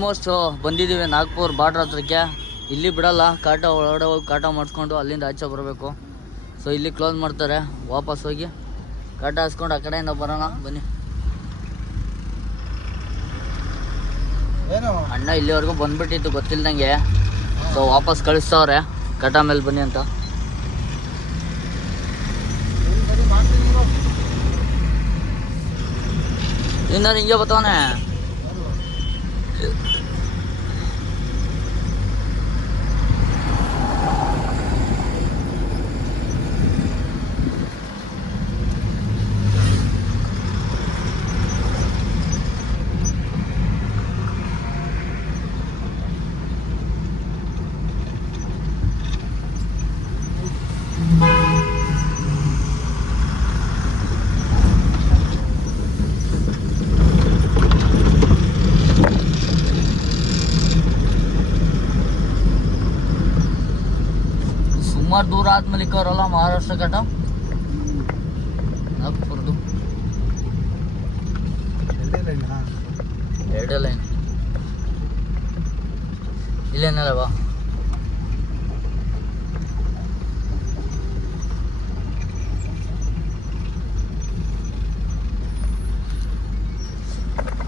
Almost ಬಂದಿದ್ದೀವಿ Nagpur border ಹತ್ರಕ್ಕೆ. ಇಲ್ಲಿ ಬಿಡಲ್ಲ ಕಾಟ ಒಳಗಡೆ ಹೋಗಿ ಕಾಟ ಮಾಡಿಸ್ಕೊಂಡು ಅಲ್ಲಿಂದ ಆಚೆ ಬರಬೇಕು. ಸೊ ಇಲ್ಲಿ ಕ್ಲೋಸ್ ಮಾಡ್ತಾರೆ ವಾಪಸ್ ಹೋಗಿ ಕಾಟ ಹಾಸ್ಕೊಂಡು ಆ ಕಡೆಯಿಂದ ಬರೋಣ ಬನ್ನಿ. ಏನು ಅಣ್ಣ ಇಲ್ಲಿವರೆಗೂ ಬಂದ್ಬಿಟ್ಟಿತ್ತು ಗೊತ್ತಿಲ್ದಂಗೆ. ಸೊ ವಾಪಸ್ ಕಳಿಸ್ತವ್ರೆ ಕಟ ಮೇಲೆ ಬನ್ನಿ ಅಂತ. ಇನ್ನ ಹಿಂಗೆ ಬರ್ತಾವನೆ? ಸುಮಾರು ದೂರ ಆದ್ಮೇಲೆ ಇಕ್ಕವ್ರಲ್ಲ ಮಹಾರಾಷ್ಟ್ರ ಘಟ. ನಾಗ್ಪುರದು? ಎರಡೇ ಲೈನ್. ಇಲ್ಲೇನಲ್ಲವಾ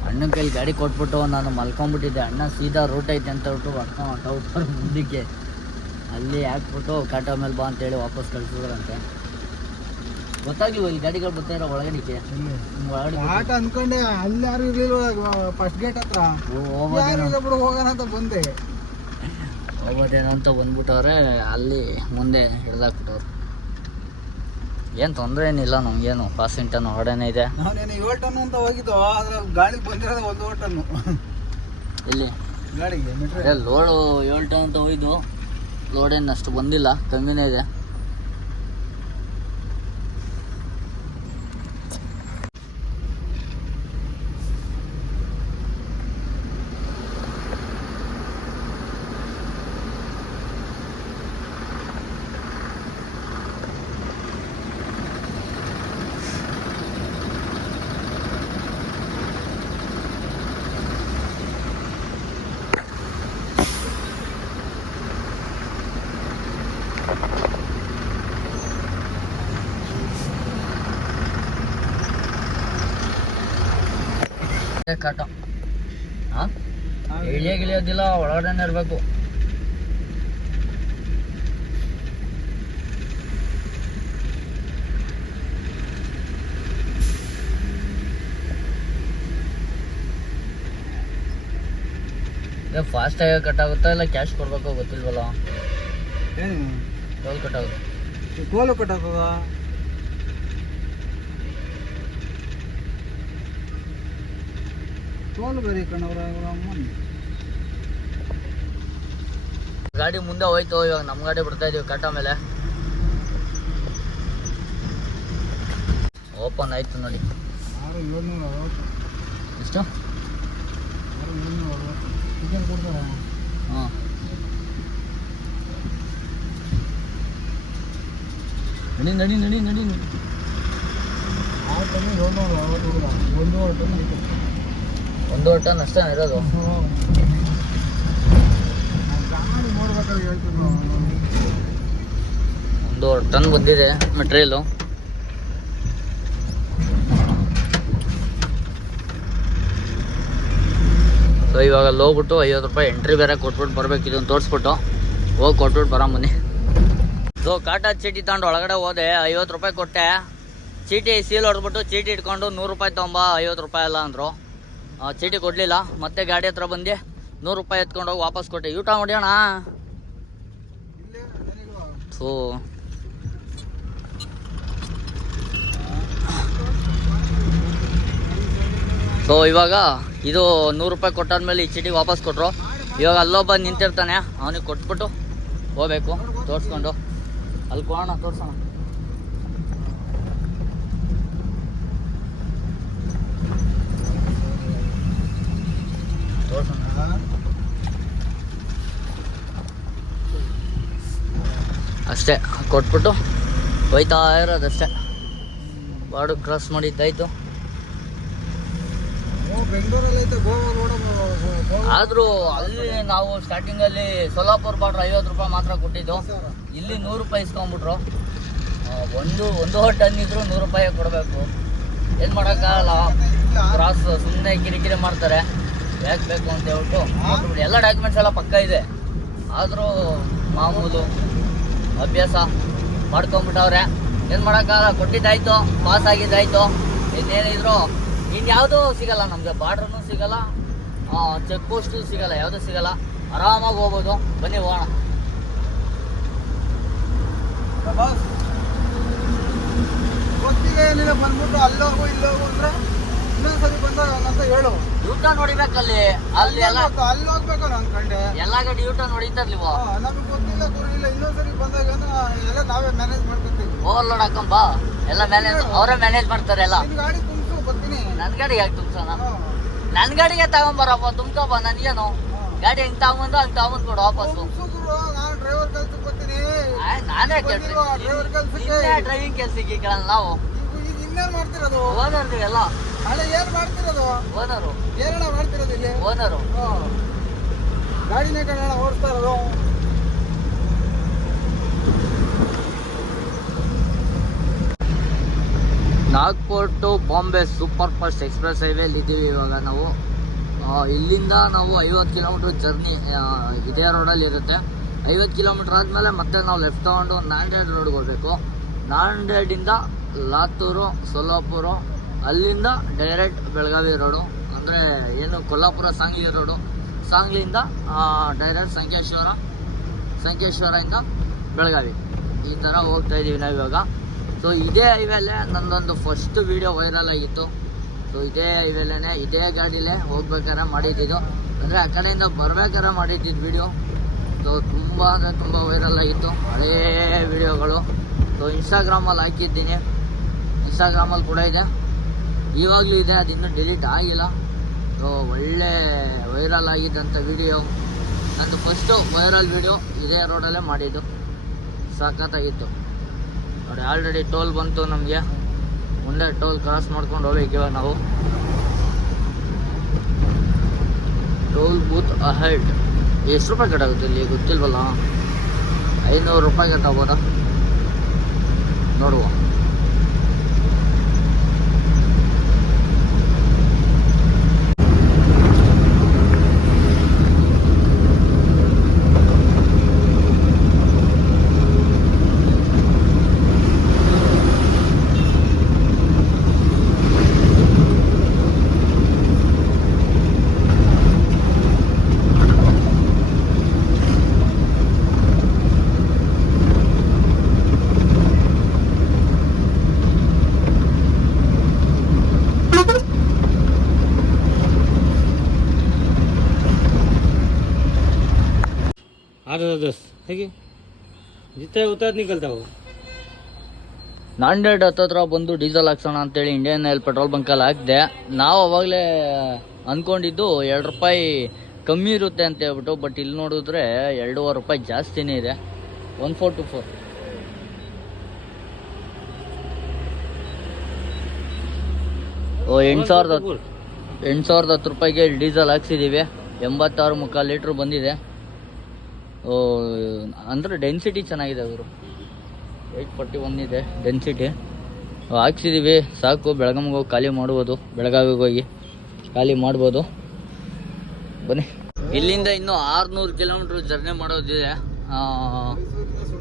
ಅಣ್ಣನ ಕೈಲಿ ಗಾಡಿ ಕೊಟ್ಬಿಟ್ಟು ನಾನು ಮಲ್ಕೊಂಡ್ಬಿಟ್ಟಿದ್ದೆ ಅಣ್ಣ ಸೀದಾ ರೂಟ್ ಐತೆ ಅಂತ ಹೇಳ್ಬಿಟ್ಟು ಹೊಡ್ಕೊಂಡು ಮುಂದಕ್ಕೆ. ಅಲ್ಲಿ ಹಾಕ್ಬಿಟ್ಟು ಕಾಟೋ ಮೇಲೆ ಬಾ ಅಂತೇಳಿ ವಾಪಸ್ ಕಳ್ಸಿದ್ರಂತೆ. ಗೊತ್ತಾಗಿಲ್ವ ಇಲ್ಲಿ ಗಾಡಿಗಳು ಬರ್ತಾ ಇರೋ ಒಳಗಡೆಗೆ ಒಳಗಡೆ ಆಟ ಅನ್ಕೊಂಡೆ ಅಲ್ಲಿ ಯಾರು ಇರ್ಲಿಲ್ವ ಫಸ್ಟ್ ಗೇಟ್ ಹತ್ರ? ಹೋಗೋದೇನೋ ಯಾರು ಬಿಡು ಹೋಗೋಣ ಅಂತ ಬಂದೆ. ಹೋಗೋದೇನೋ ಅಂತ ಬಂದ್ಬಿಟ್ಟವ್ರೆ ಅಲ್ಲಿ ಮುಂದೆ ಹಿಡ್ದಾಕ್ಬಿಟ್ಟವ್ರು. ಏನು ತೊಂದರೆ ಏನಿಲ್ಲ ನಮಗೇನು ಪಾಸಿಂಟನ್ನು ಹೊಡೆನೇ ಇದೆ. ನಾವೇನು ಏಳು ಟನ್ ಅಂತ ಹೋಗಿದ್ದು ಆದ್ರೆ ಗಾಡಿಗೆ ಬಂದಿರೋದು ಒಂದು ಟನ್ನು. ಇಲ್ಲಿ. ಗಾಡಿಗೆ ಲೋಡು ಏಳು ಟನ್ ಅಂತ ಹೋಯ್ತು ಲೋಡ್ ಏನು ಅಷ್ಟು ಬಂದಿಲ್ಲ ಕಮ್ಮಿನೇ ಇದೆ. ಕಾಟ ಹಾಂ ಇಳಿಯ ಗಿಳಿಯೋದಿಲ್ಲ ಒಳಗಡೆನೆ ಇರಬೇಕು. ಫಾಸ್ಟಾಗಿ ಕಟ್ ಆಗುತ್ತಾ ಇಲ್ಲ ಕ್ಯಾಶ್ ಕೊಡ್ಬೇಕು ಗೊತ್ತಿಲ್ವಲ್ಲ? ಏನು? ಟೋಲ್ ಕಟ್ ಆಗುತ್ತೆ? ಈ ಕೋಲು ಕಟ್ಟೋದ ಬೇರೆ ಕಣವ್ರ ಗಾಡಿ ಮುಂದೆ ಹೋಯ್ತು ಇವಾಗ ನಮ್ಮ ಗಾಡಿ ಬಿಡ್ತಾ ಇದೀವಿ ಕಟ್ಟ ಮೇಲೆ. ಓಪನ್ ಆಯ್ತು ನೋಡಿ. ಆರು ಏಳ್ನೂರ ಅರವತ್ತು? ಎಷ್ಟು? ಆರು ಏಳ್ನೂರ ಅರವತ್ತು? ಟಿಕೆಟ್ ಕೊಡ್ತಾರ? ಹಾಂ. ನಡಿ ನಡಿ ನಡಿ ನಡಿ ನಡಿ. ಆರು ಟನ್ ಏಳ್ನೂರ ಅರವತ್ತು ಟನ್ ಒಂದು ಟನ್ ಅಷ್ಟೇ ಇರೋದು. ಒಂದು ಟನ್ ಬಂದಿದೆ ಮೆಟೀರಿಯಲು ಸೊ ಇವಾಗ ಹೋಗ್ಬಿಟ್ಟು ಐವತ್ತು ರೂಪಾಯಿ ಎಂಟ್ರಿ ಬೇರೆ ಕೊಟ್ಬಿಟ್ಟು ಬರ್ಬೇಕು. ಇದನ್ನು ತೋರಿಸ್ಬಿಟ್ಟು ಹೋಗಿ ಕೊಟ್ಬಿಟ್ಟು ಬರೋ ಬನ್ನಿ ಸೊ ಕಾಟಾ ಚೀಟಿ ತಗೊಂಡು ಒಳಗಡೆ ಹೋದೆ, ಐವತ್ತು ರೂಪಾಯಿ ಕೊಟ್ಟೆ. ಚೀಟಿ ಸೀಲ್ ಹೊಡೆದ್ಬಿಟ್ಟು ಚೀಟಿ ಇಟ್ಕೊಂಡು ನೂರು ರೂಪಾಯಿ ತೊಗೊಂಬ, ಐವತ್ತು ರೂಪಾಯಿ ಅಲ್ಲ ಅಂದರು. ಚೀಟಿ ಕೊಡಲಿಲ್ಲ. ಮತ್ತೆ ಗಾಡಿ ಹತ್ರ ಬಂದು ನೂರು ರೂಪಾಯಿ ಎತ್ಕೊಂಡು ಹೋಗಿ ವಾಪಸ್ ಕೊಟ್ಟೆ. ಯೂಟ ಏನಿಲ್ವಾ? ಥೂ. ಸೊ ಇವಾಗ ಇದು ನೂರು ರೂಪಾಯಿ ಕೊಟ್ಟಾದ್ಮೇಲೆ ಈ ಚೀಟಿ ವಾಪಸ್ ಕೊಟ್ಟರು ಇವಾಗ ಅಲ್ಲೊಬ್ಬ ನಿಂತಿರ್ತಾನೆ. ಅವನಿಗೆ ಕೊಟ್ಬಿಟ್ಟು ಹೋಗ್ಬೇಕು. ತೋರಿಸ್ಕೊಂಡು. ಅಲ್ಲಿ ಕೊಡೋಣ, ತೋರ್ಸೋಣ. ಅಷ್ಟೇ, ಕೊಟ್ಬಿಟ್ಟು ಹೋಯ್ತಾ ಇರೋದಷ್ಟೇ ಬಾಡು ಕ್ರಾಸ್ ಮಾಡಿದ್ದಾಯ್ತು. ಆದರೂ ಅಲ್ಲಿ ನಾವು ಸ್ಟಾರ್ಟಿಂಗ್ ಅಲ್ಲಿ ಸೋಲಾಪುರ್ ಬಾರ್ಡ್ರ್ ಐವತ್ತು ರೂಪಾಯಿ ಮಾತ್ರ ಕೊಟ್ಟಿದ್ದು. ಇಲ್ಲಿ ನೂರು ರೂಪಾಯಿ ಇಸ್ಕೊಂಬಿಟ್ರು ಒಂದು ಒಂದು ಟನ್ ಇದ್ರು ನೂರು ರೂಪಾಯಿ ಕೊಡಬೇಕು. ಏನು ಮಾಡೋಕ್ಕಾಗಲ್ಲ. ಕ್ರಾಸ್ ಸುಮ್ಮನೆ ಕಿರಿಕಿರಿ ಮಾಡ್ತಾರೆ. ಯಾಕೆ ಬೇಕು ಅಂತ ಹೇಳ್ಬಿಟ್ಟು ಎಲ್ಲ ಡಾಕ್ಯುಮೆಂಟ್ಸ್ ಎಲ್ಲ ಪಕ್ಕ ಇದೆ. ಆದರೂ ಮಾಮೂಲು ಅಭ್ಯಾಸ ಮಾಡ್ಕೊಂಬಿಟ್ಟವ್ರೆ. ಏನು ಮಾಡೋಕ್ಕಾಗಲ್ಲ, ಕೊಟ್ಟಿದ್ದಾಯ್ತು ಪಾಸ್ ಆಗಿದ್ದಾಯ್ತು. ಇನ್ನೇನಿದ್ರು ಇನ್ಯಾವುದೂ ಸಿಗಲ್ಲ ನಮಗೆ ಬಾರ್ಡ್ರೂ ಸಿಗಲ್ಲ ಚೆಕ್ ಪೋಸ್ಟು ಸಿಗಲ್ಲ, ಯಾವುದೂ ಸಿಗಲ್ಲ. ಆರಾಮಾಗಿ ಹೋಗ್ಬೋದು. ಬನ್ನಿ, ಹೋಗೋಣ. ಗೊತ್ತಿಲ್ಲ ಏನಿಲ್ಲ ಬಂದ್ಬಿಟ್ಟು ಅಲ್ಲೋಗು, ಇಲ್ಲೋಗು ಅಂದ್ರೆ? ಇನ್ನೊಂದ್ಸರಿ ಬಂದಾಗ ಹಂಗಂತ ಹೇಳು. ಯೂಟರ್ನ್ ಹೊಡಿಬೇಕಲ್ಲಿ ಅಲ್ಲಿ ಎಲ್ಲ ಅಲ್ಲಿ ಹೋಗ್ಬೇಕು ನಾನು ಕಂಡೆ. ಎಲ್ಲ ಕಡೆ ಯೂಟರ್ನ್ ಹೊಡಿತಾರ ನೀವು ನಮಗೆ ಗೊತ್ತಿಲ್ಲ ಗುರುವಿಲ್ಲ ಇನ್ನೊಂದ್ಸರಿ ಬಂದಾಗ ಎಲ್ಲ ನಾವೇ ಮ್ಯಾನೇಜ್ ಮಾಡ್ಕೊತೀವಿ. ಓವರ್ಲೋಡ್ ಹಾಕೊಂಬ. ಎಲ್ಲ ಮ್ಯಾನೇಜ್ ಅವರೇ ಮ್ಯಾನೇಜ್ ಮಾಡ್ತಾರೆ ಎಲ್ಲ. ಗಾಡಿ ತುಂಬಿಸು ಬರ್ತೀನಿ. ನನ್ನ ಗಾಡಿಗೆ ಯಾಕೆ ತುಂಬ್ಸೋಣ? ನನ್ನ ಗಾಡಿಗೆ ತಗೊಂಬರಪ್ಪ ತುಂಬ್ಕೊಬ ನನಗೇನು. ಗಾಡಿ ಹೆಂಗ್ ತಗೊಂಬಂದು ಹಂಗೆ ತಗೊಂಬಂದು ಕೊಡು ವಾಪಸ್ಸು. ನಾನು ಡ್ರೈವರ್ ಕೆಲ್ಸಕ್ಕೆ ಬರ್ತೀನಿ. ನಾನೇ? ಡ್ರೈವಿಂಗ್ ಕೆಲ್ಸಕ್ಕೆ. ನಾವು. ಇನ್ನೇನ್ ಮಾಡ್ತಿರೋದು? ಓನರ್ ಎಲ್ಲ ಹಳೆ ಏನ್ ಮಾಡ್ತಿರೋದು? ಓನರು ಏನಣ್ಣ ಮಾಡ್ತಿರೋದು ಇಲ್ಲಿ? ಓನರು. ಗಾಡಿನೇ ಕಣ ಓಡಿಸ್ತಾ ಇರೋದು. Nagpur to Bombay super fast express ಹೈವೇಲಿ ಇದ್ದೀವಿ ಇವಾಗ ನಾವು. ಇಲ್ಲಿಂದ ನಾವು ಐವತ್ತು ಕಿಲೋಮೀಟ್ರ್ ಜರ್ನಿ ಇದೇ ರೋಡಲ್ಲಿ ಇರುತ್ತೆ. ಐವತ್ತು ಕಿಲೋಮೀಟ್ರ್ ಆದಮೇಲೆ ಮತ್ತೆ ನಾವು ಲೆಫ್ಟ್ ತೊಗೊಂಡು ನಾಂಡೇಡ್ ರೋಡ್ಗೆ ಹೋಗ್ಬೇಕು. ನಾಂದೇಡಿಂದ ಲಾತೂರು ಸೊಲ್ಲಾಪುರ ಅಲ್ಲಿಂದ ಡೈರೆಕ್ಟ್ ಬೆಳಗಾವಿ ರೋಡು. ಅಂದರೆ ಏನು ಕೊಲ್ಲಾಪುರ, ಸಾಂಗ್ಲಿ ರೋಡು. ಸಾಂಗ್ಲಿಯಿಂದ ಡೈರೆಕ್ಟ್ ಸಂಕೇಶ್ವರ, ಸಂಕೇಶ್ವರದಿಂದ ಬೆಳಗಾವಿ. ಈ ಥರ ಹೋಗ್ತಾ ಇದ್ದೀವಿ ನಾವು ಇವಾಗ. ಸೊ ಇದೇ ಹೈವೇಲೆ ನನ್ನೊಂದು ಫಸ್ಟ್ ವಿಡಿಯೋ ವೈರಲ್ ಆಗಿತ್ತು. ಸೊ ಇದೇ ಹೈವೇಲೇ ಇದೇ ಗಾಡಿಲೇ ಹೋಗ್ಬೇಕಾರೆ ಮಾಡಿದ್ದಿದ್ದು ಅಂದರೆ ಆ ಕಡೆಯಿಂದ ಬರ್ಬೇಕಾದ್ರೆ ಮಾಡಿದ್ದಿದ್ದು ವಿಡಿಯೋ ಸೊ ತುಂಬ ಅಂದರೆ ತುಂಬ ವೈರಲ್ ಆಗಿತ್ತು. ಹಳೇ ವಿಡಿಯೋಗಳು ಸೊ ಇನ್ಸ್ಟಾಗ್ರಾಮಲ್ಲಿ ಹಾಕಿದ್ದೀನಿ. ಇನ್ಸ್ಟಾಗ್ರಾಮಲ್ಲಿ ಕೂಡ ಇದೆ. ಇವಾಗಲೂ ಇದೆ, ಅದು ಇನ್ನೂ ಡಿಲೀಟ್ ಆಗಿಲ್ಲ. ಸೊ ಒಳ್ಳೆ ವೈರಲ್ ಆಗಿದ್ದಂಥ ವಿಡಿಯೋ ನಂದು ಫಸ್ಟು ವೈರಲ್ ವಿಡಿಯೋ ಇದೇ ರೋಡಲ್ಲೇ ಮಾಡಿದ್ದು. ಸಖತ್ತಾಗಿತ್ತು. ನೋಡಿ ಆಲ್ರೆಡಿ ಟೋಲ್ ಬಂತು ನಮಗೆ. ಮುಂದೆ ಟೋಲ್ ಕ್ರಾಸ್ ಮಾಡ್ಕೊಂಡು ಹೋಗ್ಬೇಕಿವ ನಾವು. ಟೋಲ್ ಬೂತ್ ಅಹೆಡ್ ಎಷ್ಟು ರೂಪಾಯಿ ಕಟ್ಟಾಗುತ್ತೆ ಇಲ್ಲಿ? ಗೊತ್ತಿಲ್ವಲ್ಲ? ಐನೂರು ರೂಪಾಯಿ ಕಟ್ಟಾಗ್ಬೋದಾ ನೋಡುವ हजार दस है कि जितना उतना निकलता हो ನಾಂದೇಡ್ ಹತ್ತತ್ರ ಬಂದು ಡೀಸೆಲ್ ಹಾಕ್ಸೋಣ ಅಂತೇಳಿ ಇಂಡಿಯನ್ ಆಯಿಲ್ ಪೆಟ್ರೋಲ್ ಬಂಕಲ್ಲಿ ಹಾಕಿದೆ ನಾವು ಅವಾಗಲೇ ಅಂದ್ಕೊಂಡಿದ್ದು ಎರಡು ರೂಪಾಯಿ ಕಮ್ಮಿ ಇರುತ್ತೆ ಅಂತ ಹೇಳ್ಬಿಟ್ಟು ಬಟ್ ಇಲ್ಲಿ ನೋಡಿದ್ರೆ ಎರಡೂವರೆ ರೂಪಾಯಿ ಜಾಸ್ತಿನೇ ಇದೆ one four two four O ಎಂಟು ಸಾವಿರದ ಹತ್ತು ಎಂಟು ಸಾವಿರದ ಹತ್ತು ರೂಪಾಯಿಗೆ ಡೀಸೆಲ್ ಹಾಕ್ಸಿದ್ದೀವಿ ಎಂಬತ್ತಾರು ಮುಕ್ಕಾಲು ಲೀಟ್ರ್ ಬಂದಿದೆ ಓ ಅಂದರೆ ಡೆನ್ಸಿಟಿ ಚೆನ್ನಾಗಿದೆ ಅವರು ಏಯ್ಟ್ ಫಾರ್ಟಿ ಒನ್ ಇದೆ ಡೆನ್ಸಿಟಿ ಹಾಕ್ಸಿದ್ದೀವಿ ಸಾಕು, ಬೆಳಗಾವಿಗೆ ಹೋಗಿ ಖಾಲಿ ಮಾಡ್ಬೋದು. ಬೆಳಗಾವಿಗೆ ಹೋಗಿ ಖಾಲಿ ಮಾಡ್ಬೋದು. ಬನ್ನಿ. ಇಲ್ಲಿಂದ ಇನ್ನೂ ಆರುನೂರು ಕಿಲೋಮೀಟ್ರ್ ಜರ್ನಿ ಮಾಡೋದಿದೆ.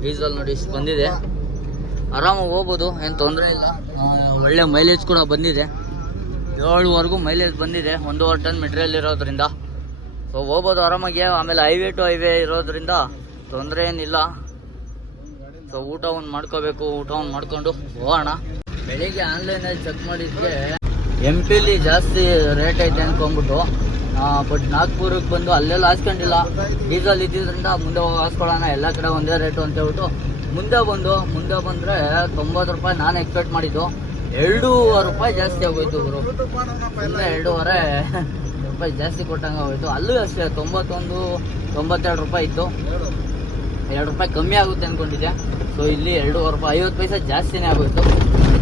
ಡೀಸೆಲ್ ನೋಡಿ ಬಂದಿದೆ. ಆರಾಮಾಗಿ ಹೋಗ್ಬೋದು, ಏನು ತೊಂದರೆ ಇಲ್ಲ. ಒಳ್ಳೆ ಮೈಲೇಜ್ ಕೂಡ ಬಂದಿದೆ. ಏಳುವರೆಗೂ ಮೈಲೇಜ್ ಬಂದಿದೆ, ಒಂದೂವರೆ ಟನ್ ಮೆಟೀರಿಯಲ್ ಇರೋದ್ರಿಂದ ಸೊ ಹೋಗ್ಬೋದು ಆರಾಮಾಗಿ. ಆಮೇಲೆ ಹೈವೇ ಟು ಹೈವೇ ಇರೋದ್ರಿಂದ ತೊಂದರೆ ಏನಿಲ್ಲ. ಸೊ ಊಟ ಒಂದು ಮಾಡ್ಕೋಬೇಕು. ಊಟ ಒಂದು ಮಾಡ್ಕೊಂಡು ಹೋಗೋಣ. ಬೆಳಿಗ್ಗೆ ಆನ್ಲೈನಲ್ಲಿ ಚೆಕ್ ಮಾಡಿದ್ದೆ ಎಂ ಪಿಲಿ ಜಾಸ್ತಿ ರೇಟ್ ಐತೆ ಅನ್ಕೊಂಬಿಟ್ಟು ಬಟ್ ನಾಗ್ಪುರಕ್ಕೆ ಬಂದು ಅಲ್ಲೆಲ್ಲ ಹಾಸ್ಕೊಂಡಿಲ್ಲ. ಡೀಸಲ್ ಇದ್ದಿದ್ರಿಂದ ಮುಂದೆ ಹಾಸ್ಕೊಳ್ಳೋಣ. ಎಲ್ಲ ಕಡೆ ಒಂದೇ ರೇಟು ಅಂತ ಹೇಳ್ಬಿಟ್ಟು ಮುಂದೆ ಬಂದು, ಮುಂದೆ ಬಂದರೆ ತೊಂಬತ್ತು ರೂಪಾಯಿ ನಾನು ಎಕ್ಸ್ಪೆಕ್ಟ್ ಮಾಡಿದ್ದು. ಎರಡೂವರೆ ರೂಪಾಯಿ ಜಾಸ್ತಿ ಆಗೋಯ್ತು ಗುರು. ಎರಡೂವರೆ. ರೂಪಾಯಿ ಜಾಸ್ತಿ ಕೊಟ್ಟಂಗೆ ಹೋಯಿತು. ಅಲ್ಲೂ ಅಷ್ಟೇ, ತೊಂಬತ್ತೊಂದು, ತೊಂಬತ್ತೆರಡು ರೂಪಾಯಿ ಇತ್ತು. ಎರಡು ರೂಪಾಯಿ ಕಮ್ಮಿ ಆಗುತ್ತೆ ಅಂದ್ಕೊಂಡಿದ್ದೆ ಸೊ ಇಲ್ಲಿ ಎರಡೂವರೆ ರೂಪಾಯಿ, ಐವತ್ತು ಪೈಸೆ ಜಾಸ್ತಿನೇ ಆಗೋಯ್ತು.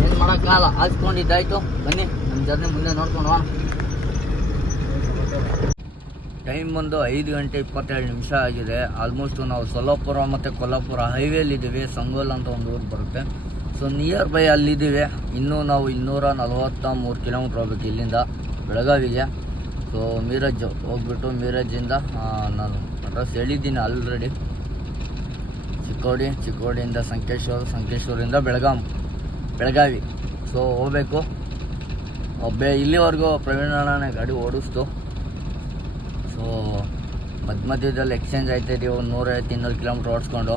ಏನು ಮಾಡೋಕ್ಕಾಗಲ್ಲ ಹಾಕ್ಸ್ಕೊಂಡಿದ್ದಾಯ್ತು ಬನ್ನಿ ನಮ್ಮ ಜರ್ನಿ ಮುಂದೆ ನೋಡ್ಕೊಂಡು ಟೈಮ್ ಬಂದು ಐದು ಗಂಟೆ ಇಪ್ಪತ್ತೆರಡು ನಿಮಿಷ ಆಗಿದೆ. ಆಲ್ಮೋಸ್ಟ್ ನಾವು ಸೊಲ್ಲಾಪುರ ಮತ್ತು ಕೊಲ್ಲಾಪುರ ಹೈವೇಲಿದ್ದೀವಿ ಸಂಗೋಲ್ ಅಂತ ಒಂದು ಊರು ಬರುತ್ತೆ. ಸೊ ನಿಯರ್ ಬೈ ಅಲ್ಲಿದ್ದೀವಿ. ಇನ್ನೂ ನಾವು ಇನ್ನೂರ ನಲವತ್ತ ಮೂರು ಕಿಲೋಮೀಟ್ರ್ ಹೋಗ್ಬೇಕು ಇಲ್ಲಿಂದ ಬೆಳಗಾವಿಗೆ. ಸೊ ಮೀರಜ್ ಹೋಗ್ಬಿಟ್ಟು ಮೀರಜಿಂದ ನಾನು ಅಡ್ರೆಸ್ ಹೇಳಿದ್ದೀನಿ ಆಲ್ರೆಡಿ ಚಿಕ್ಕೋಡಿ, ಚಿಕ್ಕೋಡಿಯಿಂದ ಸಂಕೇಶ್ವರ ಸಂಕೇಶ್ವರಿಂದ ಬೆಳಗಾಂ, ಬೆಳಗಾವಿ. ಸೊ ಹೋಗಬೇಕು. ಒಬ್ಬ ಇಲ್ಲಿವರೆಗೂ ಪ್ರವೀಣ್ ಅಣ್ಣನೇ ಗಾಡಿ ಓಡಿಸ್ತು. ಸೊ ಮಧ್ಯ ಮಧ್ಯದಲ್ಲಿ ಎಕ್ಸ್ಚೇಂಜ್ ಆಯ್ತಾ ಇದೀವಿ ಒಂದು ನೂರೈವತ್ತು, ಇನ್ನೂರು ಕಿಲೋಮೀಟ್ರ್ ಓಡಿಸ್ಕೊಂಡು.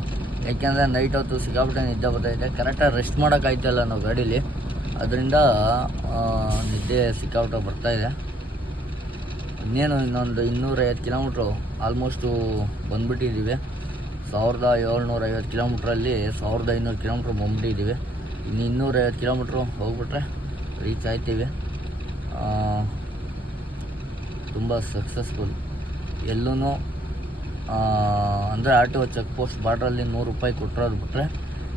ಏಕೆಂದರೆ ನೈಟ್ ಹೊತ್ತು ಸಿಕ್ಕಾಪಟ್ಟೆ ನಿದ್ದೆ ಬರ್ತೈತೆ ಕರೆಕ್ಟಾಗಿ ರೆಸ್ಟ್ ಮಾಡೋಕ್ಕಾಯ್ತಲ್ಲ ನಾವು ಗಾಡೀಲಿ. ಅದರಿಂದ ನಿದ್ದೆ ಸಿಕ್ಕಾಪಟ್ಟೆ ಬರ್ತಾಯಿದೆ ಇನ್ನೇನು ಇನ್ನೊಂದು ಇನ್ನೂರೈವತ್ತು ಕಿಲೋಮೀಟ್ರು ಆಲ್ಮೋಸ್ಟು ಬಂದುಬಿಟ್ಟಿದ್ದೀವಿ. ಸಾವಿರದ ಏಳ್ನೂರ ಐವತ್ತು ಕಿಲೋಮೀಟ್ರಲ್ಲಿ ಸಾವಿರದ ಐನೂರು ಕಿಲೋಮೀಟ್ರ್ ಬಂದುಬಿಟ್ಟಿದ್ದೀವಿ. ಇನ್ನು ಇನ್ನೂರೈವತ್ತು ಕಿಲೋಮೀಟ್ರು ಹೋಗ್ಬಿಟ್ರೆ ರೀಚ್ ಆಯ್ತೀವಿ. ತುಂಬ ಸಕ್ಸಸ್ಫುಲ್ ಎಲ್ಲೂ ಅಂದರೆ R T O check post ಬಾರ್ಡ್ರಲ್ಲಿ ನೂರು ರೂಪಾಯಿ ಕೊಟ್ಟಿರೋದು ಬಿಟ್ಟರೆ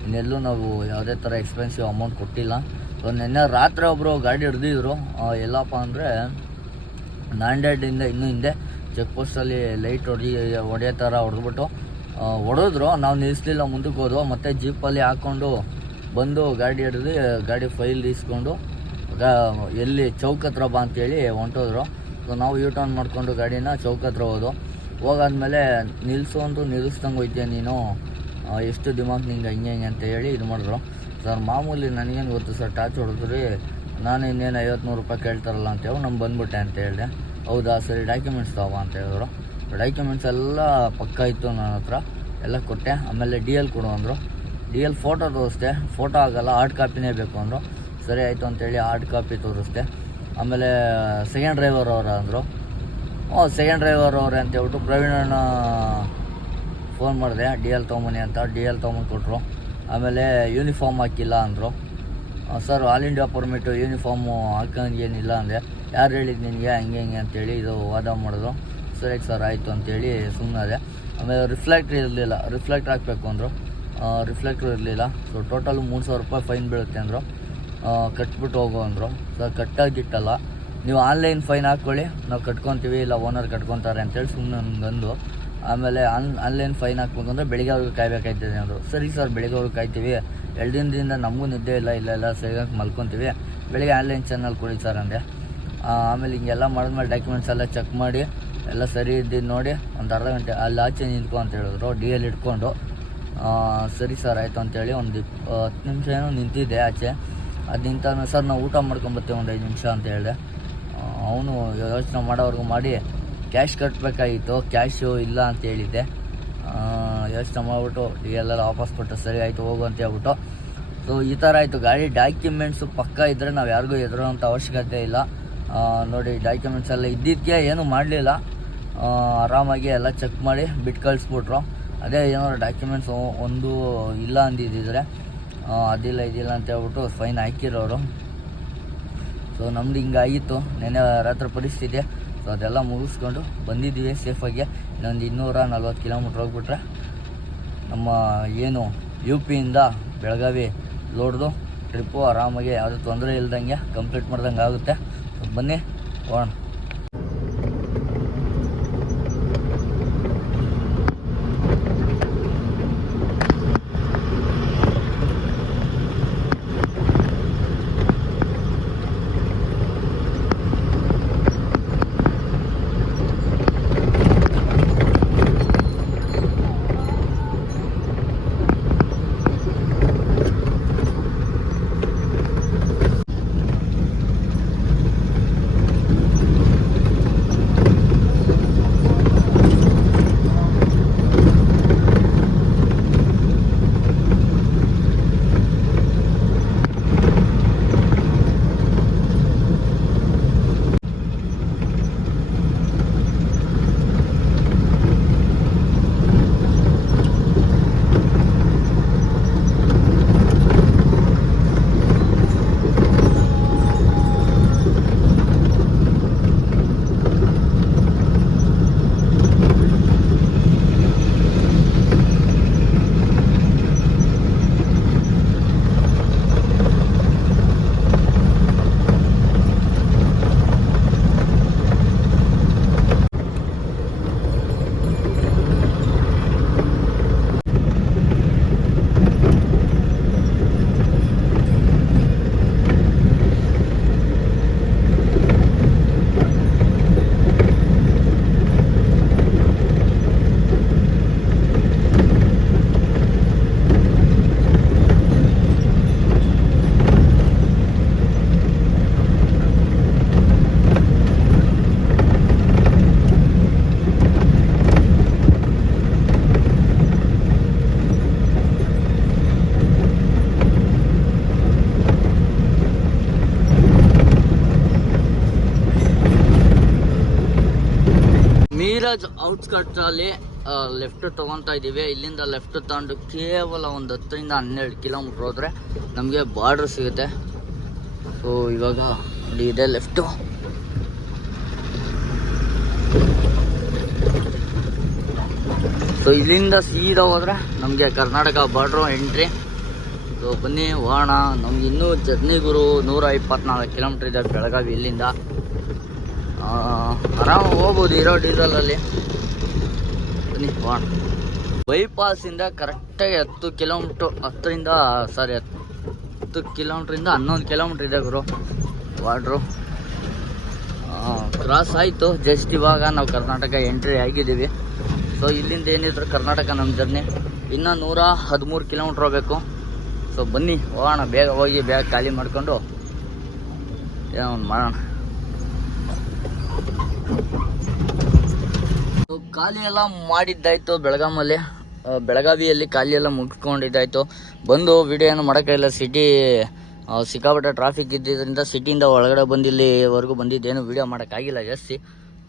ಇನ್ನೆಲ್ಲೂ ನಾವು ಯಾವುದೇ ಥರ ಎಕ್ಸ್ಪೆನ್ಸಿವ್ ಅಮೌಂಟ್ ಕೊಟ್ಟಿಲ್ಲ. ಸೊ ನಿನ್ನೆ ರಾತ್ರಿ ಒಬ್ಬರು ಗಾಡಿ ಹಿಡ್ದಿದ್ರು. ಎಲ್ಲಪ್ಪ ಅಂದರೆ ನಾಂದೇಡಿಂದ ಇನ್ನೂ ಹಿಂದೆ ಚೆಕ್ ಪೋಸ್ಟಲ್ಲಿ ಲೈಟ್ ಹೊಡಿ ಹೊಡೆಯೋ ಥರ ಹೊಡೆದ್ಬಿಟ್ಟು ಹೊಡೆದ್ರು. ನಾವು ನಿಲ್ಲಿಸ್ಲಿಲ್ಲ ಮುಂದಕ್ಕೆ ಹೋದ್ವು ಮತ್ತು ಜೀಪಲ್ಲಿ ಹಾಕ್ಕೊಂಡು ಬಂದು ಗಾಡಿ ಹಿಡಿದು, ಗಾಡಿ ಫೈಲ್ ಇಸ್ಕೊಂಡು ಎಲ್ಲಿ ಚೌಕ್ ಹತ್ರ ಬಾ ಅಂತೇಳಿ ಹೊಂಟೋದ್ರು. ಸೊ ನಾವು ಯೂ ಟರ್ನ್ ಮಾಡಿಕೊಂಡು ಗಾಡಿನ ಚೌಕ್ ಹತ್ರ ಹೋದು ಹೋಗಾದ್ಮೇಲೆ ನಿಲ್ಲಿಸು ಅಂತ ನಿಲ್ಲಿಸ್ದಂಗೆ ಹೋಯ್ತೀಯ ನೀನು? ಎಷ್ಟು ದಿಮಾಕ್ ನಿಂಗೆ ಹಿಂಗೆ ಹಿಂಗೆ ಅಂತ ಹೇಳಿ ಇದು ಮಾಡಿದ್ರು. ಸರ್, ಮಾಮೂಲಿ ನನಗೇನು ಗೊತ್ತು ಸರ್ ಟಾಚ್ ಹೊಡೆದ್ರಿ ನಾನು ಇನ್ನೇನು ಐವತ್ತು ನೂರು ರೂಪಾಯಿ ಕೇಳ್ತಾರಲ್ಲ ಅಂತ ಹೇಳಿ ನಮ್ಮ ಬಂದ್ಬಿಟ್ಟೆ ಅಂತ ಹೇಳಿದೆ. ಹೌದಾ, ಸರಿ ಡಾಕ್ಯುಮೆಂಟ್ಸ್ ತಗೋ ಅಂತ ಹೇಳಿದ್ರು. ಡಾಕ್ಯುಮೆಂಟ್ಸ್ ಎಲ್ಲ ಪಕ್ಕ ಇತ್ತು ನನ್ನ ಹತ್ರ. ಎಲ್ಲ ಕೊಟ್ಟೆ. ಆಮೇಲೆ ಡಿ ಎಲ್ ಕೊಡು ಅಂದರು. ಡಿ ಎಲ್ ಫೋಟೋ ತೋರಿಸ್ದೆ. ಫೋಟೋ ಆಗಲ್ಲ ಹಾರ್ಡ್ ಕಾಪಿನೇ ಬೇಕು ಅಂದರು. ಸರಿ ಆಯಿತು ಅಂತೇಳಿ ಹಾರ್ಡ್ ಕಾಪಿ ತೋರಿಸ್ದೆ. ಆಮೇಲೆ ಸೆಕೆಂಡ್ ಡ್ರೈವರ್ ಅವರ ಅಂದರು. ಓ ಸೆಕೆಂಡ್ ಡ್ರೈವರ್ ಅವ್ರೆ ಅಂತ ಹೇಳ್ಬಿಟ್ಟು ಪ್ರವೀಣನ ಫೋನ್ ಮಾಡಿದೆ. ಡಿ ಎಲ್ ತೊಗೊಂಬನಿ ಅಂತ. ಡಿ ಎಲ್ ತೊಗೊಂಬಂದು ಕೊಟ್ಟರು ಆಮೇಲೆ ಯೂನಿಫಾರ್ಮ್ ಹಾಕಿಲ್ಲ ಅಂದರು. Sir all India permit uniform ಹಾಕೋಂಗೇನಿಲ್ಲ ಅಂದೆ ಯಾರು ಹೇಳಿದ್ದು ನಿನಗೆ, ಹಂಗೆ ಹಿಂಗೆ ಅಂತೇಳಿ ಇದು ವಾದ ಮಾಡಿದ್ರು ಸರಿ ಸರ್ ಆಯಿತು ಅಂತೇಳಿ ಸುಮ್ಮನೆ ಆಮೇಲೆ ರಿಫ್ಲೆಕ್ಟ್ರ್ ಇರಲಿಲ್ಲ ರಿಫ್ಲೆಕ್ಟ್ರ್ ಹಾಕಬೇಕು ಅಂದರು. ರಿಫ್ಲೆಕ್ಟ್ರ್ ಇರಲಿಲ್ಲ. ಸೊ ಟೋಟಲ್ ಮೂರು ಸಾವಿರ ರೂಪಾಯಿ ಫೈನ್ ಬೀಳುತ್ತೆ ಅಂದರು. ಕಟ್ಬಿಟ್ಟು ಹೋಗು ಅಂದರು. ಸರ್ ಕಟ್ಟಾಗಿಟ್ಟಲ್ಲ ನೀವು ಆನ್ಲೈನ್ ಫೈನ್ ಹಾಕ್ಕೊಳ್ಳಿ ನಾವು ಕಟ್ಕೊತೀವಿ, ಇಲ್ಲ ಓನರ್ ಕಟ್ಕೊತಾರೆ ಅಂತೇಳಿ ಸುಮ್ಮನೆ ನನಗಂದು ಆಮೇಲೆ ಆನ್ ಆನ್ಲೈನ್ ಫೈನ್ ಹಾಕ್ಬೇಕು ಅಂದರೆ ಬೆಳಿಗ್ಗೆವರೆಗೂ ಕಾಯ್ಬೇಕಾಯ್ತದೆ ಅವರು ಸರಿ ಸರ್ ಬೆಳಿಗ್ಗೆವರೆಗೂ ಕಾಯ್ತೀವಿ. ಎರಡು ದಿನದಿಂದ ನಮಗೂ ನಿದ್ದೆ ಇಲ್ಲ ಇಲ್ಲ ಎಲ್ಲ ಸರಿಯಾಗಿ ಮಲ್ಕೊತೀವಿ. ಬೆಳಿಗ್ಗೆ ಆನ್ಲೈನ್ ಚಾನಲ್ ಕೊಡಿ ಸರ್ ಅಂದೆ. ಆಮೇಲೆ ಹಿಂಗೆಲ್ಲ ಮಾಡಿದ್ಮೇಲೆ ಡಾಕ್ಯುಮೆಂಟ್ಸ್ ಎಲ್ಲ ಚೆಕ್ ಮಾಡಿ, ಎಲ್ಲ ಸರಿ ಇದ್ದಿದ್ದು ನೋಡಿ ಒಂದು ಅರ್ಧ ಗಂಟೆ ಅಲ್ಲಿ ಆಚೆ ನಿಂತ್ಕೊ ಅಂತ ಹೇಳಿದ್ರು ಡಿ ಎಲ್ ಇಟ್ಕೊಂಡು. ಸರಿ ಸರ್, ಆಯಿತು ಅಂತೇಳಿ ಒಂದು ಹತ್ತು ನಿಮಿಷ ಏನೋ ನಿಂತಿದ್ದೆ ಆಚೆ. ಅದು ನಿಂತ ಸರ್, ನಾವು ಊಟ ಮಾಡ್ಕೊಂಬರ್ತೀವಿ ಒಂದು ಐದು ನಿಮಿಷ ಅಂತ ಹೇಳಿದೆ. ಅವನು ಯೋಚನೆ ಮಾಡೋವ್ರಿಗೂ ಮಾಡಿ ಕ್ಯಾಶ್ ಕಟ್ಟಬೇಕಾಗಿತ್ತು ಕ್ಯಾಶು ಇಲ್ಲ ಅಂತ ಹೇಳಿದ್ದೆ. ಯೋಚನೆ ಮಾಡಿಬಿಟ್ಟು ಡಿ ಎಲ್ ಎಲ್ಲ ವಾಪಸ್ ಕೊಟ್ಟು ಸರಿ, ಆಯಿತು, ಹೋಗು ಅಂತ ಹೇಳ್ಬಿಟ್ಟು. ಸೊ ಈ ಥರ ಆಯಿತು. ಗಾಡಿ ಡಾಕ್ಯುಮೆಂಟ್ಸು ಪಕ್ಕ ಇದ್ದರೆ ನಾವು ಯಾರಿಗೂ ಹೆದರೋಂಥ ಅವಶ್ಯಕತೆ ಇಲ್ಲ. ನೋಡಿ ಡಾಕ್ಯುಮೆಂಟ್ಸ್ ಎಲ್ಲ ಇದ್ದಿದ್ದಕ್ಕೆ ಏನೂ ಮಾಡಲಿಲ್ಲ. ಆರಾಮಾಗಿ ಎಲ್ಲ ಚೆಕ್ ಮಾಡಿ ಬಿಟ್ಟು ಕಳಿಸ್ಬಿಟ್ರು. ಅದೇ ಏನಾದ್ರು ಡಾಕ್ಯುಮೆಂಟ್ಸ್ ಒಂದು ಇಲ್ಲ ಅಂದಿದ್ದಿದ್ರೆ ಅದಿಲ್ಲ, ಇದಿಲ್ಲ ಅಂತ ಹೇಳ್ಬಿಟ್ಟು ಫೈನ್ ಹಾಕಿರೋರು. ಸೊ ನಮ್ದು ಹಿಂಗಾಗಿತ್ತು ನೆನೆ ರಾತ್ರಿ ಪರಿಸ್ಥಿತಿ. ಸೊ ಅದೆಲ್ಲ ಮುಗಿಸ್ಕೊಂಡು ಬಂದಿದ್ದೀವಿ. ಸೇಫಾಗಿ ಇನ್ನೊಂದು ಇನ್ನೂರ ನಲ್ವತ್ತು ಕಿಲೋಮೀಟ್ರ್ ಹೋಗ್ಬಿಟ್ರೆ ನಮ್ಮ ಏನು ಯು ಪಿಯಿಂದ ಬೆಳಗಾವಿ ಲೋಡ್ದು ಟ್ರಿಪ್ಪು ಆರಾಮಾಗಿ, ಯಾವುದೇ ತೊಂದರೆ ಇಲ್ದಂಗೆ ಕಂಪ್ಲೀಟ್ ಮಾಡ್ದಂಗೆ ಆಗುತ್ತೆ. ಬನ್ನಿ, ಹೋಗೋಣ. ವಿಲೇಜ್ ಔಟ್ಸ್ಕಟ್ಸಲ್ಲಿ ಲೆಫ್ಟ್ ತೊಗೊತಾ ಇದೀವಿ. ಇಲ್ಲಿಂದ ಲೆಫ್ಟ್ ತಗೊಂಡು ಕೇವಲ ಒಂದು ಹತ್ತರಿಂದ ಹನ್ನೆರಡು ಕಿಲೋಮೀಟ್ರ್ ಹೋದ್ರೆ ನಮಗೆ ಬಾರ್ಡ್ರ್ ಸಿಗುತ್ತೆ. ಸೊ ಇವಾಗ ಇದೆ ಲೆಫ್ಟು ಸೊ ಇಲ್ಲಿಂದ ಸೀದಾ ಹೋದ್ರೆ ನಮಗೆ ಕರ್ನಾಟಕ ಬಾರ್ಡ್ರು ಎಂಟ್ರಿ ಸೊ ಬನ್ನಿ, ಹೋಗೋಣ. ನಮ್ಗೆ ಇನ್ನೂ ಜರ್ನಿ ಗುರು ನೂರ ಇಪ್ಪತ್ನಾಲ್ಕು ಕಿಲೋಮೀಟ್ರ್ ಇದೆ ಬೆಳಗಾವಿ ಇಲ್ಲಿಂದ. ಆರಾಮ ಹೋಗ್ಬೋದು ಇರೋ ಡೀಸೆಲಲ್ಲಿ. ಬನ್ನಿ ಹೋಗೋಣ ಬೈಪಾಸಿಂದ ಕರೆಕ್ಟಾಗಿ ಹತ್ತು ಕಿಲೋಮೀಟ್ರ್, ಹತ್ತರಿಂದ ಸಾರಿ ಹತ್ತು ಕಿಲೋಮೀಟ್ರಿಂದ ಹನ್ನೊಂದು ಕಿಲೋಮೀಟ್ರ್ ಇದೆ ಗುರು. ವಾಡ್ರು ಕ್ರಾಸ್ ಆಯಿತು. ಜಸ್ಟ್ ಇವಾಗ ನಾವು ಕರ್ನಾಟಕ ಎಂಟ್ರಿ ಆಗಿದ್ದೀವಿ. ಸೊ ಇಲ್ಲಿಂದ ಏನಿದ್ರು ಕರ್ನಾಟಕ ನಮ್ಮ ಜರ್ನಿ ಇನ್ನು ನೂರ ಹದಿಮೂರು ಕಿಲೋಮೀಟ್ರ್ ಹೋಗಬೇಕು. ಸೊ ಬನ್ನಿ, ಹೋಗೋಣ. ಬೇಗ ಹೋಗಿ, ಬೇಗ ಖಾಲಿ ಮಾಡಿಕೊಂಡು ಏನೋ ಒಂದು ಮಾಡೋಣ. ಖಾಲಿ ಎಲ್ಲ ಮಾಡಿದ್ದಾಯ್ತು ಬೆಳಗಾಮಲ್ಲಿ. ಬೆಳಗಾವಿಯಲ್ಲಿ ಖಾಲಿ ಎಲ್ಲ ಮುಗಿಸ್ಕೊಂಡಿದ್ದಾಯ್ತು. ಬಂದು ವಿಡಿಯೋ ಏನು ಮಾಡೋಕ್ಕಾಗಿಲ್ಲ ಸಿಟಿ ಸಿಕ್ಕಾಪಟ್ಟೆ ಟ್ರಾಫಿಕ್ ಇದ್ದಿದ್ದರಿಂದ ಸಿಟಿಯಿಂದ ಒಳಗಡೆ ಬಂದು ಇಲ್ಲಿವರೆಗೂ ಬಂದಿದ್ದೇನು ವಿಡಿಯೋ ಮಾಡೋಕ್ಕಾಗಿಲ್ಲ ಜಾಸ್ತಿ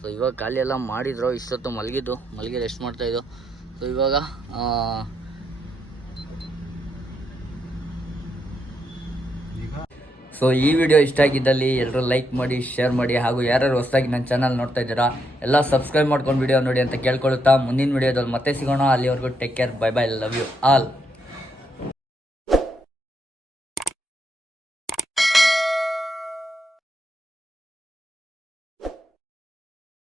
ಸೊ ಇವಾಗ ಖಾಲಿ ಎಲ್ಲ ಮಾಡಿದ್ರು. ಇಷ್ಟೊತ್ತು ಮಲಗಿದ್ದು. ಮಲಗಿ ರೆಸ್ಟ್ ಮಾಡ್ತಾಯಿದ್ದು ಸೊ ಇವಾಗ ಸೊ ಈ ವಿಡಿಯೋ ಇಷ್ಟ ಆಗಿದ್ದಲ್ಲಿ ಎಲ್ಲರೂ ಲೈಕ್ ಮಾಡಿ ಶೇರ್ ಮಾಡಿ, ಹಾಗೂ ಯಾರ್ಯಾರು ಹೊಸದಾಗಿ ನನ್ನ ಚಾನಲ್ ನೋಡ್ತಾ ಇದ್ದೀರಾ, ಎಲ್ಲ ಸಬ್ಸ್ಕ್ರೈಬ್ ಮಾಡ್ಕೊಂಡು ವಿಡಿಯೋ ನೋಡಿ ಅಂತ ಕೇಳ್ಕೊಳುತ್ತಾ ಮುಂದಿನ ವಿಡಿಯೋದಲ್ಲಿ ಮತ್ತೆ ಸಿಗೋಣ. ಅಲ್ಲಿವರೆಗೂ take care bye bye love you all